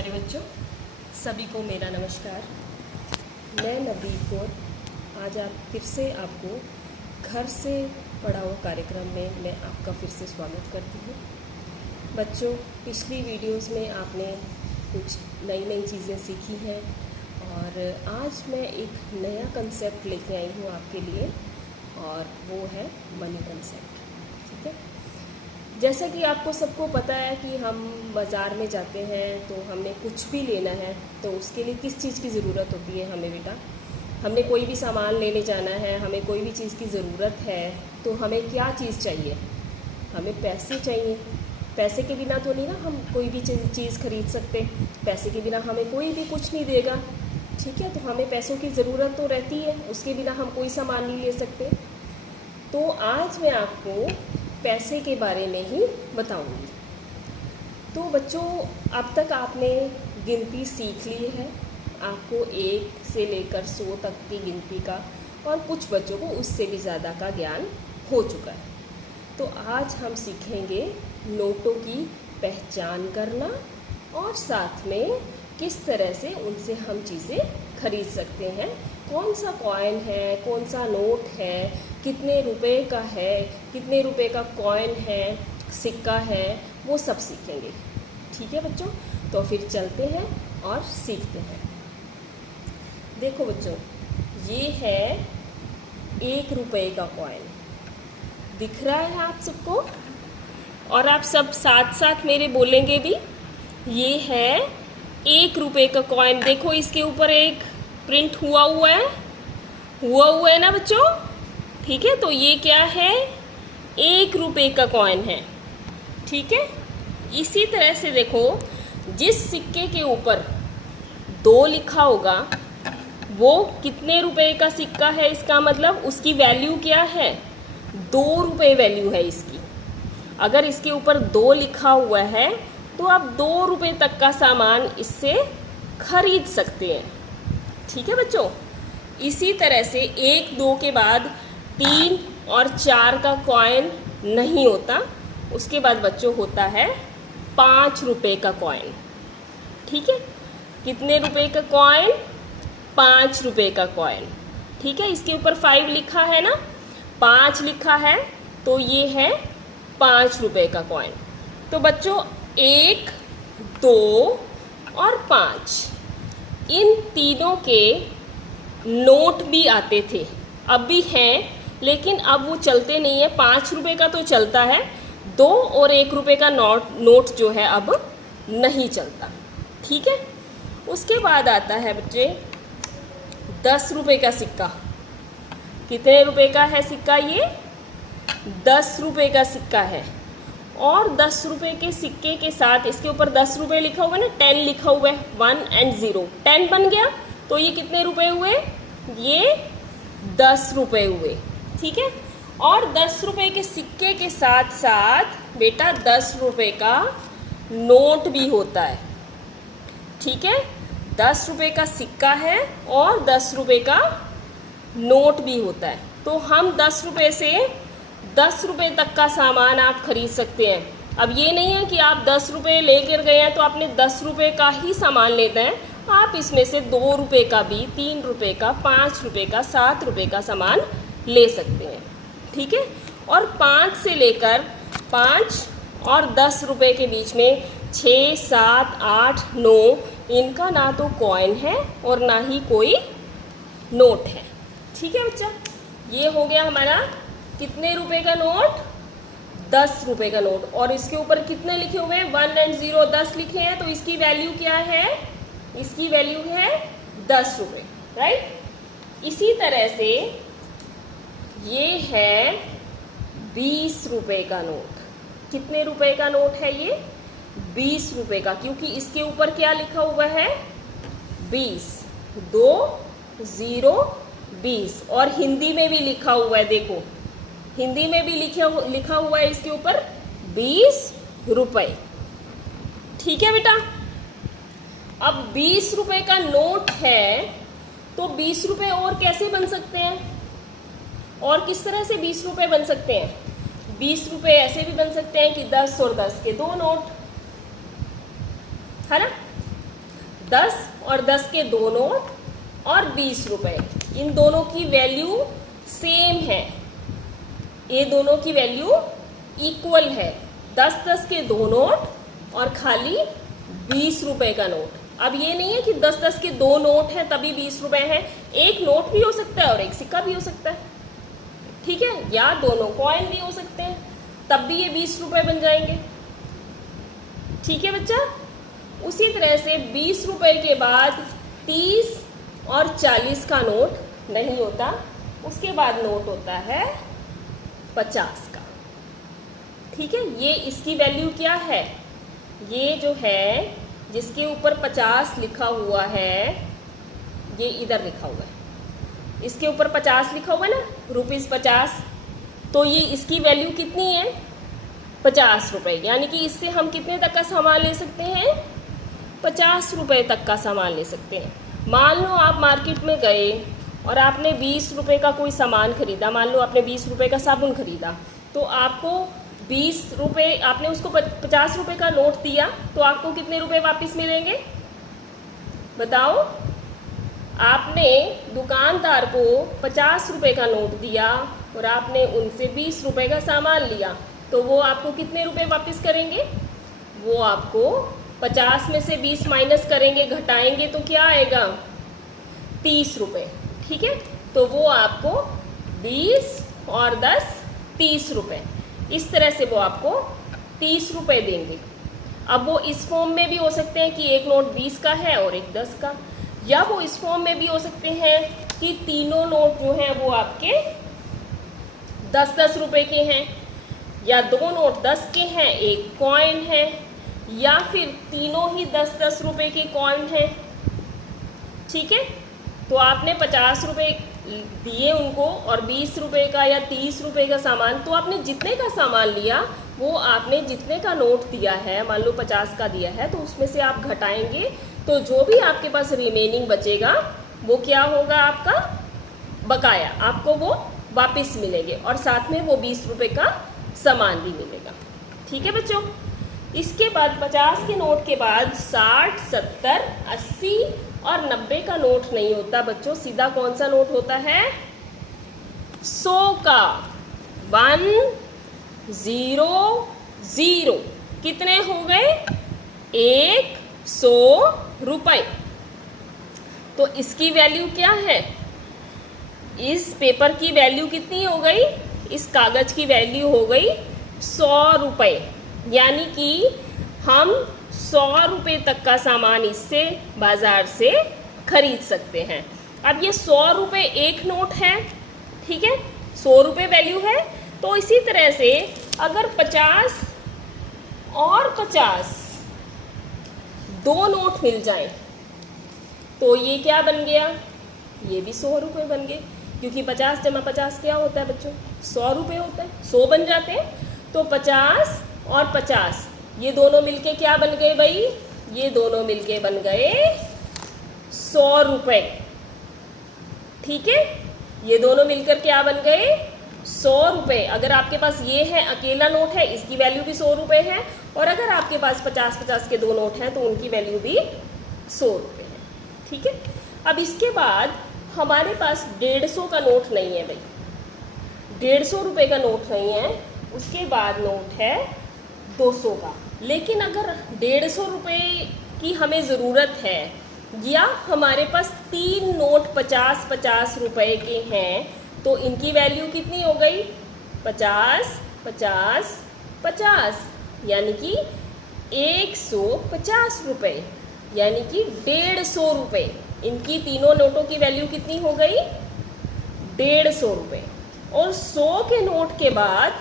प्यारे बच्चों, सभी को मेरा नमस्कार। मैं नवदीप कौर आज फिर से आपको घर से पढ़ाओ कार्यक्रम में मैं आपका फिर से स्वागत करती हूँ। बच्चों, पिछली वीडियोस में आपने कुछ नई नई चीज़ें सीखी हैं और आज मैं एक नया कंसेप्ट लेके आई हूँ आपके लिए और वो है मनी कंसेप्ट। ठीक है, जैसा कि आपको सबको पता है कि हम बाज़ार में जाते हैं तो हमने कुछ भी लेना है तो उसके लिए किस चीज़ की ज़रूरत होती है हमें बेटा। हमने कोई भी सामान लेने जाना है, हमें कोई भी चीज़ की ज़रूरत है तो हमें क्या चीज़ चाहिए? हमें पैसे चाहिए। पैसे के बिना तो नहीं ना हम कोई भी चीज़ खरीद सकते। पैसे के बिना हमें कोई भी कुछ नहीं देगा। ठीक है, तो हमें पैसों की ज़रूरत तो रहती है, उसके बिना हम कोई सामान नहीं ले सकते। तो आज मैं आपको पैसे के बारे में ही बताऊंगी। तो बच्चों, अब तक आपने गिनती सीख ली है, आपको 1 से लेकर 100 तक की गिनती का, और कुछ बच्चों को उससे भी ज़्यादा का ज्ञान हो चुका है। तो आज हम सीखेंगे नोटों की पहचान करना और साथ में किस तरह से उनसे हम चीज़ें खरीद सकते हैं। कौन सा कॉइन है, कौन सा नोट है, कितने रुपए का है, कितने रुपए का कॉइन है, सिक्का है, वो सब सीखेंगे। ठीक है बच्चों, तो फिर चलते हैं और सीखते हैं। देखो बच्चों, ये है 1 रुपए का कॉइन, दिख रहा है आप सबको? और आप सब साथ साथ मेरे बोलेंगे भी। ये है 1 रुपए का कॉइन। देखो इसके ऊपर एक प्रिंट हुआ है ना बच्चों? ठीक है, तो ये क्या है? 1 रुपए का कॉइन है। ठीक है, इसी तरह से देखो, जिस सिक्के के ऊपर 2 लिखा होगा वो कितने रुपए का सिक्का है, इसका मतलब उसकी वैल्यू क्या है? 2 रुपए वैल्यू है इसकी। अगर इसके ऊपर 2 लिखा हुआ है तो आप 2 रुपए तक का सामान इससे खरीद सकते हैं। ठीक है बच्चों, इसी तरह से 1, 2 के बाद 3 और 4 का कॉइन नहीं होता। उसके बाद बच्चों होता है 5 रुपए का कॉइन। ठीक है, कितने रुपए का कॉइन? 5 रुपए का कॉइन। ठीक है, इसके ऊपर 5 लिखा है ना, 5 लिखा है, तो ये है 5 रुपए का कॉइन। तो बच्चों 1, 2 और 5 इन तीनों के नोट भी आते थे, अब भी हैं, लेकिन अब वो चलते नहीं है। 5 रुपए का तो चलता है, 2 और 1 रुपए का नोट जो है अब नहीं चलता। ठीक है, उसके बाद आता है बच्चे 10 रुपए का सिक्का। कितने रुपए का है सिक्का? ये 10 रुपए का सिक्का है। और 10 रुपए के सिक्के के साथ इसके ऊपर 10 रुपए लिखा हुआ है ना, 10 लिखा हुआ है, 1 और 0, 10 बन गया। तो ये कितने रुपए हुए? ये 10 रुपए हुए। ठीक है, और 10 रुपए के सिक्के के साथ साथ बेटा 10 रुपए का नोट भी होता है। ठीक है, 10 रुपए का सिक्का है और 10 रुपए का नोट भी होता है। तो हम 10 रुपए से 10 रुपए तक का सामान आप खरीद सकते हैं। अब ये नहीं है कि आप 10 रुपए लेकर गए हैं तो आपने 10 रुपए का ही सामान लेना है। आप इसमें से 2 रुपए का भी, 3 रुपए का, 5 रुपए का, 7 रुपए का सामान ले सकते हैं। ठीक है, और 5 से लेकर 5 और 10 रुपए के बीच में 6, 7, 8, 9 इनका ना तो कॉइन है और ना ही कोई नोट है। ठीक है बच्चा, ये हो गया हमारा कितने रुपए का नोट? 10 रुपए का नोट। और इसके ऊपर कितने लिखे हुए हैं? 1 और 0, 10 लिखे हैं, तो इसकी वैल्यू क्या है? इसकी वैल्यू है 10 रुपए, राइट। इसी तरह से ये है 20 रुपए का नोट। कितने रुपए का नोट है ये? 20 रुपए का, क्योंकि इसके ऊपर क्या लिखा हुआ है? 20, 2, 0, 20। और हिंदी में भी लिखा हुआ है, देखो हिंदी में भी लिखा हुआ है इसके ऊपर 20 रुपए। ठीक है बेटा, अब 20 रुपए का नोट है तो 20 रुपए और कैसे बन सकते हैं? और किस तरह से 20 रुपए बन सकते हैं? 20 रुपए ऐसे भी बन सकते हैं कि 10 और 10 के 2 नोट, है ना। 10 और 10 के 2 नोट और 20 रुपए, इन दोनों की वैल्यू सेम है, ये दोनों की वैल्यू इक्वल है। 10-10 के 2 नोट और खाली 20 रुपए का नोट। अब ये नहीं है कि 10-10 के 2 नोट हैं तभी 20 रुपए हैं, एक नोट भी हो सकता है और एक सिक्का भी हो सकता है, ठीक है, या दोनों कॉइन भी हो सकते हैं, तब भी ये 20 रुपए बन जाएंगे। ठीक है बच्चा। उसी तरह से 20 रुपए के बाद 30 और 40 का नोट नहीं होता, उसके बाद नोट होता है 50 का। ठीक है, ये इसकी वैल्यू क्या है, ये जो है जिसके ऊपर 50 लिखा हुआ है, ये इधर लिखा हुआ है, इसके ऊपर 50 लिखा हुआ है ना, ₹50, तो ये इसकी वैल्यू कितनी है, 50 रुपये। यानी कि इससे हम कितने तक का सामान ले सकते हैं, 50 रुपये तक का सामान ले सकते हैं। मान लो आप मार्केट में गए और आपने 20 रुपये का कोई सामान खरीदा, मान लो आपने 20 रुपये का साबुन खरीदा, तो आपको 20 रुपये, आपने उसको 50 रुपये का नोट दिया, तो आपको कितने रुपए वापस मिलेंगे, बताओ। आपने दुकानदार को 50 रुपये का नोट दिया और आपने उनसे 20 रुपये का सामान लिया, तो वो आपको कितने रुपए वापस करेंगे, वो आपको 50 में से 20 माइनस करेंगे, घटाएंगे, तो क्या आएगा, 30 रुपये। ठीक है, तो वो आपको 20 और 10 30 रुपये, इस तरह से वो आपको 30 रुपये देंगे। अब वो इस फॉर्म में भी हो सकते हैं कि एक नोट 20 का है और एक 10 का, या वो इस फॉर्म में भी हो सकते हैं कि तीनों नोट जो हैं वो आपके 10-10 रुपये के हैं, या 2 नोट 10 के हैं, एक कॉइन है, या फिर तीनों ही 10-10 रुपये के कॉइन हैं। ठीक है, तो आपने 50 रुपये दिए उनको और 20 रुपये का या 30 रुपये का सामान, तो आपने जितने का सामान लिया वो आपने जितने का नोट दिया है, मान लो 50 का दिया है, तो उसमें से आप घटाएंगे, तो जो भी आपके पास रिमेनिंग बचेगा वो क्या होगा, आपका बकाया, आपको वो वापस मिलेंगे, और साथ में वो 20 रुपये का सामान भी मिलेगा। ठीक है बच्चों। इसके बाद 50 के नोट के बाद 60, 70, 80 और 90 का नोट नहीं होता बच्चों, सीधा कौन सा नोट होता है, 100 का, 100, कितने हो गए, 100 रुपये। तो इसकी वैल्यू क्या है, इस पेपर की वैल्यू कितनी हो गई, इस कागज की वैल्यू हो गई 100 रुपये, यानी कि हम 100 रुपये तक का सामान इससे बाज़ार से खरीद सकते हैं। अब ये 100 रुपये एक नोट है, ठीक है, 100 रुपये वैल्यू है। तो इसी तरह से अगर 50 और 50 दो नोट मिल जाएं, तो ये क्या बन गया, ये भी 100 रुपये बन गए, क्योंकि 50 जमा 50 क्या होता है बच्चों, 100 रुपये होता है, 100 बन जाते हैं। तो 50 और 50 ये दोनों मिलके क्या बन गए भाई, ये दोनों मिलके बन गए 100 रुपये। ठीक है, ये दोनों मिलकर क्या बन गए, 100 रुपये। अगर आपके पास ये है अकेला नोट है, इसकी वैल्यू भी 100 रुपये है, और अगर आपके पास 50-50 के दो नोट हैं तो उनकी वैल्यू भी 100 रुपये है। ठीक है, अब इसके बाद हमारे पास 150 का नोट नहीं है भाई, 150 रुपये का नोट नहीं है। उसके बाद नोट है 200 का। लेकिन अगर 150 रुपये की हमें ज़रूरत है, या हमारे पास 3 नोट 50-50 रुपये के हैं, तो इनकी वैल्यू कितनी हो गई, 50, 50, 50, यानी कि 150 रुपये, यानी कि 150 रुपये। इनकी तीनों नोटों की वैल्यू कितनी हो गई, 150 रुपये। और 100 के नोट के बाद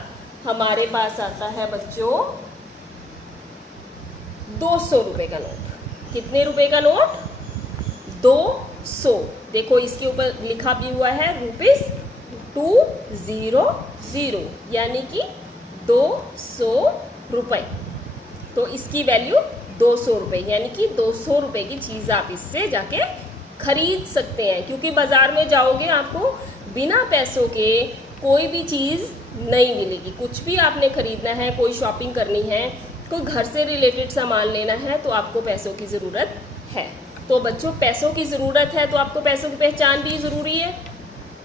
हमारे पास आता है बच्चों 200 रुपये का नोट। कितने रुपए का नोट, 200। देखो इसके ऊपर लिखा भी हुआ है ₹200, यानी कि 200 रुपये। तो इसकी वैल्यू 200 रुपये, यानी कि 200 रुपये की चीज़ आप इससे जाके खरीद सकते हैं, क्योंकि बाज़ार में जाओगे आपको बिना पैसों के कोई भी चीज़ नहीं मिलेगी। कुछ भी आपने खरीदना है, कोई शॉपिंग करनी है, कोई घर से रिलेटेड सामान लेना है, तो आपको पैसों की ज़रूरत है। तो बच्चों पैसों की ज़रूरत है तो आपको पैसों की पहचान भी ज़रूरी है,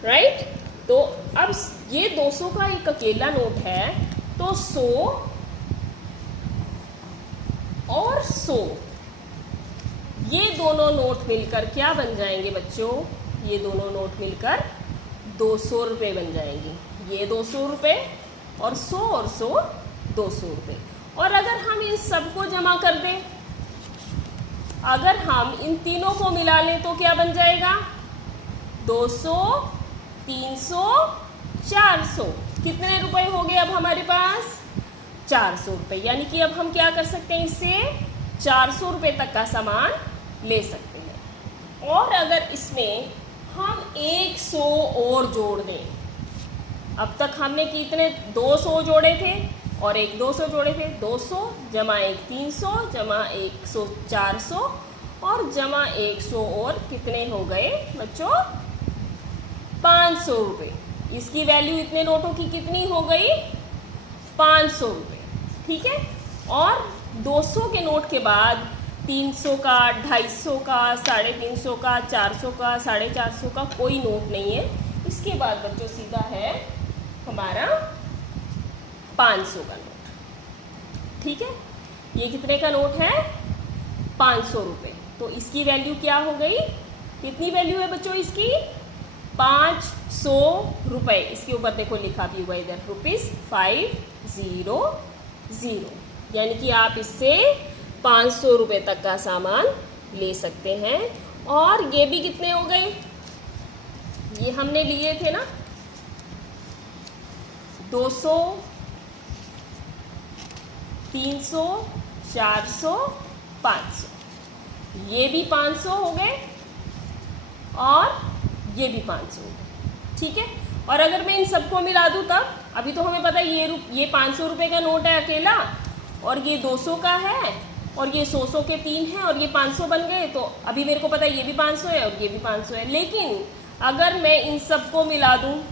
राइट। तो अब ये 200 का एक अकेला नोट है, तो 100 और 100 ये दोनों नोट मिलकर क्या बन जाएंगे बच्चों? ये दोनों नोट मिलकर 200 रुपये बन जाएंगे। ये 200 रुपये और 100 और 100 200 रुपये। और अगर हम इन सबको जमा कर दें, अगर हम इन तीनों को मिला लें तो क्या बन जाएगा? 200, 300, 400। कितने रुपए हो गए अब हमारे पास? 400 रुपये। यानी कि अब हम क्या कर सकते हैं, इससे 400 रुपये तक का सामान ले सकते हैं। और अगर इसमें हम 100 और जोड़ दें, अब तक हमने कितने 200 जोड़े थे और एक 200 जोड़े थे। 200 जमा 1 300 जमा 100 400 और जमा 100 और कितने हो गए बच्चों? 500 रुपये। इसकी वैल्यू इतने नोटों की कितनी हो गई? 500 रुपये, ठीक है। और 200 के नोट के बाद 300 का, 250 का, 350 का, 400 का, 450 का कोई नोट नहीं है। इसके बाद बच्चों सीधा है हमारा 500 का नोट, ठीक है। ये कितने का नोट है? 500 रुपये। तो इसकी वैल्यू क्या हो गई? कितनी वैल्यू है बच्चों इसकी? 500 रुपये। इसके ऊपर देखो लिखा भी हुआ इधर ₹500। यानी कि आप इससे 500 रुपये तक का सामान ले सकते हैं। और ये भी कितने हो गए? ये हमने लिए थे ना 200, 300, 400, 500। ये भी 500 हो गए और ये भी 500 हो गए, ठीक है। और अगर मैं इन सबको मिला दूँ तब, अभी तो हमें पता है ये 500 रुपये का नोट है अकेला, और ये 200 का है, और ये 100 के 3 हैं, और ये 500 बन गए। तो अभी मेरे को पता है ये भी 500 है और ये भी 500 है। लेकिन अगर मैं इन सबको मिला दूँ,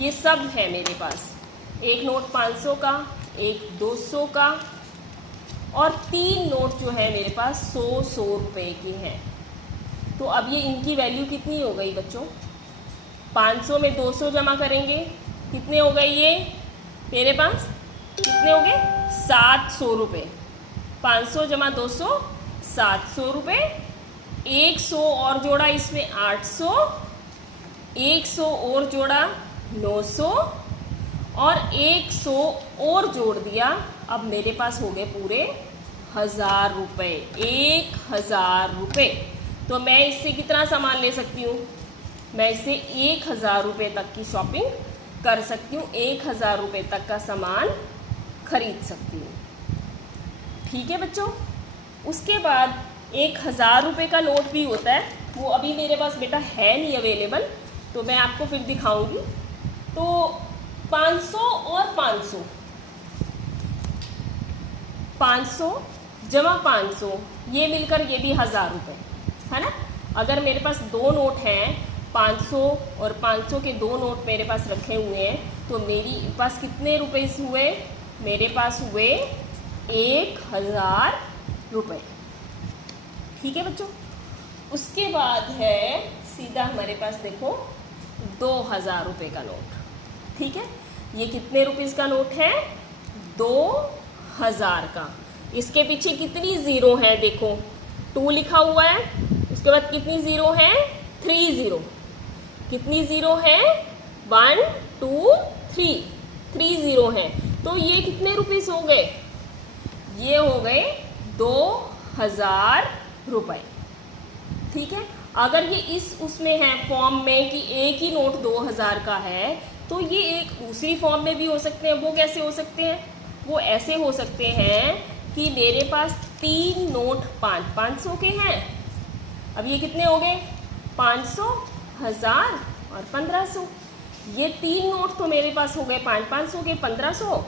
ये सब है मेरे पास, एक नोट 500 का, एक 200 का, और 3 नोट जो है मेरे पास 100 रुपये के हैं। तो अब ये इनकी वैल्यू कितनी हो गई बच्चों? 500 में 200 जमा करेंगे, कितने हो गए ये मेरे पास? कितने हो गए? 700 रुपये। 500 जमा 200 700 रुपये। 100 और जोड़ा इसमें 800, 100 और जोड़ा 900, और 100 और जोड़ दिया। अब मेरे पास हो गए पूरे 1000 रुपये। 1000 रुपये। तो मैं इससे कितना सामान ले सकती हूँ? मैं इससे 1000 रुपये तक की शॉपिंग कर सकती हूँ। 1000 रुपये तक का सामान खरीद सकती हूँ, ठीक है बच्चों। उसके बाद 1000 रुपये का नोट भी होता है, वो अभी मेरे पास बेटा है नहीं अवेलेबल, तो मैं आपको फिर दिखाऊंगी। तो 500 और 500, 500 जमा 500, ये मिलकर ये भी 1000 रुपये है ना। अगर मेरे पास 2 नोट हैं, 500 और 500 के 2 नोट मेरे पास रखे हुए हैं, तो मेरी पास कितने रुपए हुए? मेरे पास हुए 1000 रुपये, ठीक है बच्चों। उसके बाद है सीधा हमारे पास देखो 2000 रुपये का नोट, ठीक है। ये कितने रुपीस का नोट है? 2000 का। इसके पीछे कितनी ज़ीरो है? देखो 2 लिखा हुआ है, उसके बाद कितनी ज़ीरो है? 3 ज़ीरो। कितनी ज़ीरो है? 1 2 3, 3 ज़ीरो हैं। तो ये कितने रुपीस हो गए? ये हो गए 2000 रुपये, ठीक है। अगर ये इस उसमें है फॉर्म में कि एक ही नोट 2000 का है, तो ये एक दूसरी फॉर्म में भी हो सकते हैं। वो कैसे हो सकते हैं? वो ऐसे हो सकते हैं कि मेरे पास 3 नोट 500 के हैं। अब ये कितने हो गए? 500, 1000 और 1500। ये 3 नोट तो मेरे पास हो गए 500 के, 1500,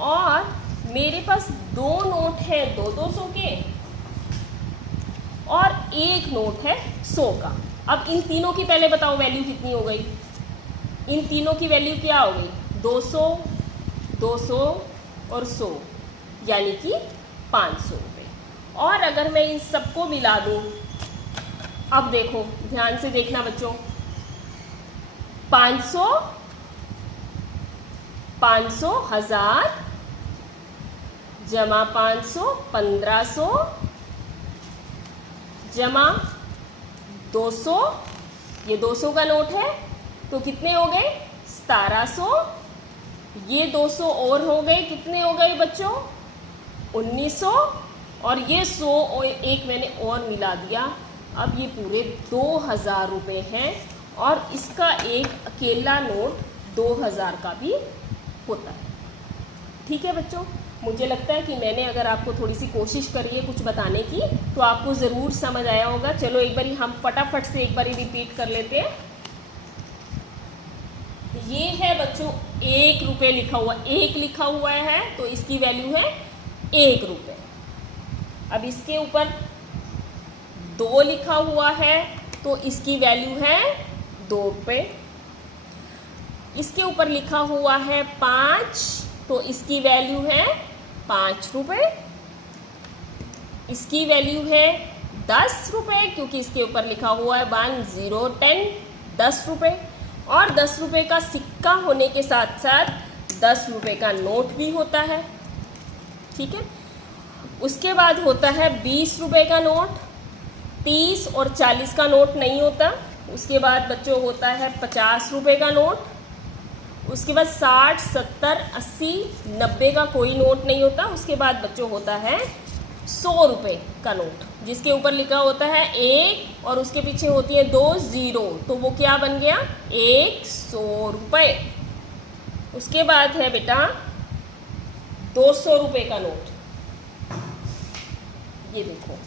और मेरे पास 2 नोट हैं 200 के, और एक नोट है 100 का। अब इन तीनों की पहले बताओ वैल्यू कितनी हो गई? इन तीनों की वैल्यू क्या हो गई? 200, 200 और 100, यानी कि 500 रुपये। और अगर मैं इन सबको मिला दूँ अब देखो, ध्यान से देखना बच्चों, 500, 500 1000 जमा 500 1500 जमा 200, ये 200 का नोट है तो कितने हो गए 1700, ये 200 और हो गए, कितने हो गए बच्चों 1900, और ये 100 और एक मैंने और मिला दिया। अब ये पूरे 2000 रुपये हैं, और इसका एक अकेला नोट 2000 का भी होता है। ठीक है बच्चों, मुझे लगता है कि मैंने अगर आपको थोड़ी सी कोशिश करी है कुछ बताने की तो आपको ज़रूर समझ आया होगा। चलो एक बारी हम फटाफट से एक बारी रिपीट कर लेते हैं। ये है बच्चों 1 रुपये लिखा हुआ, 1 लिखा हुआ है तो इसकी वैल्यू है 1 रुपये। अब इसके ऊपर 2 लिखा हुआ है तो इसकी वैल्यू है 2 रुपये। इसके ऊपर लिखा हुआ है 5 तो इसकी वैल्यू है 5 रुपये। इसकी वैल्यू है 10 रुपये क्योंकि इसके ऊपर लिखा हुआ है 1 0 10 10 रुपये। और 10 रुपये का सिक्का होने के साथ साथ 10 रुपये का नोट भी होता है। ठीक है, उसके बाद होता है 20 रुपये का नोट, 30 और 40 का नोट नहीं होता। उसके बाद बच्चों होता है 50 रुपये का नोट, उसके बाद 60 70 80 90 का कोई नोट नहीं होता। उसके बाद बच्चों होता है 100 रुपये का नोट जिसके ऊपर लिखा होता है 1 और उसके पीछे होती है 2 0, तो वो क्या बन गया 100 रुपये। उसके बाद है बेटा 200 रुपये का नोट, ये देखो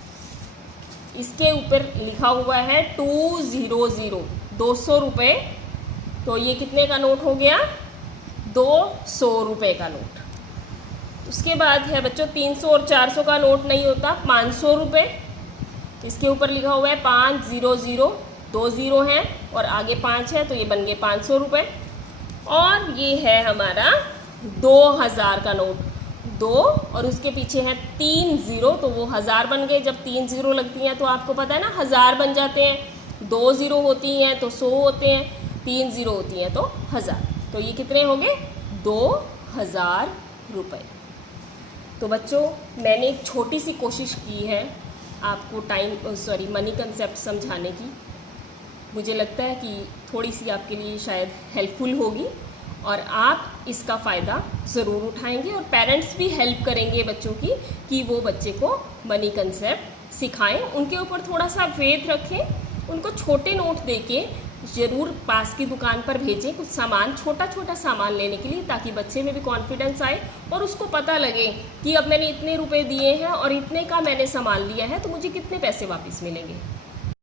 इसके ऊपर लिखा हुआ है 200 200 रुपये, तो ये कितने का नोट हो गया 200 रुपये का नोट। उसके बाद है बच्चों 300 और 400 का नोट नहीं होता, 500 रुपये। इसके ऊपर लिखा हुआ है 500, 2 0 हैं और आगे 5 है तो ये बन गए 500 रुपये। और ये है हमारा 2000 का नोट, 2 और उसके पीछे है 3 0 तो वो 1000 बन गए। जब 3 0 लगती हैं तो आपको पता है ना 1000 बन जाते हैं, 2 0 होती हैं तो 100 होते हैं, 3 0 होती हैं तो 1000, तो ये कितने हो गए 2000 रुपये। तो बच्चों मैंने एक छोटी सी कोशिश की है आपको मनी कंसेप्ट समझाने की। मुझे लगता है कि थोड़ी सी आपके लिए शायद हेल्पफुल होगी और आप इसका फ़ायदा ज़रूर उठाएंगे, और पेरेंट्स भी हेल्प करेंगे बच्चों की कि वो बच्चे को मनी कंसेप्ट सिखाएं। उनके ऊपर थोड़ा सा वेट रखें, उनको छोटे नोट देके ज़रूर पास की दुकान पर भेजें कुछ सामान, छोटा छोटा सामान लेने के लिए, ताकि बच्चे में भी कॉन्फिडेंस आए और उसको पता लगे कि अब मैंने इतने रुपए दिए हैं और इतने का मैंने सामान लिया है तो मुझे कितने पैसे वापस मिलेंगे।